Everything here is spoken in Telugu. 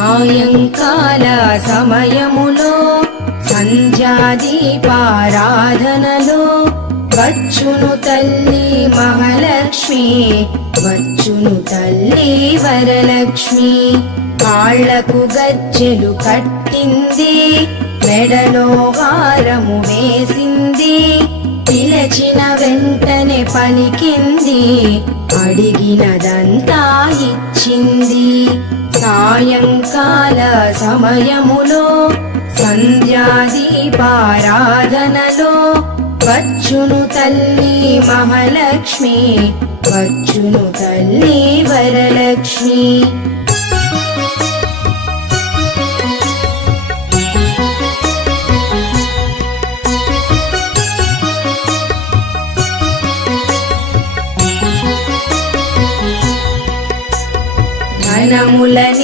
సాయంకాల సమయములో సంధ్యాదీపారాధనలో వచ్చును తల్లి మహాలక్ష్మి, వచ్చును తల్లి వరలక్ష్మి. కాళ్లకు గజ్జెలు కట్టింది, మెడలో హారము వేసింది, పిలచిన వెంటనే పలికింది, అడిగినదంతా ఇచ్చింది. సాయంకాల సమయములో సంధ్యాదీపారాధనలో వచ్చును తల్లి మహాలక్ష్మి, వచ్చును తల్లి వరలక్ష్మి. ధనములని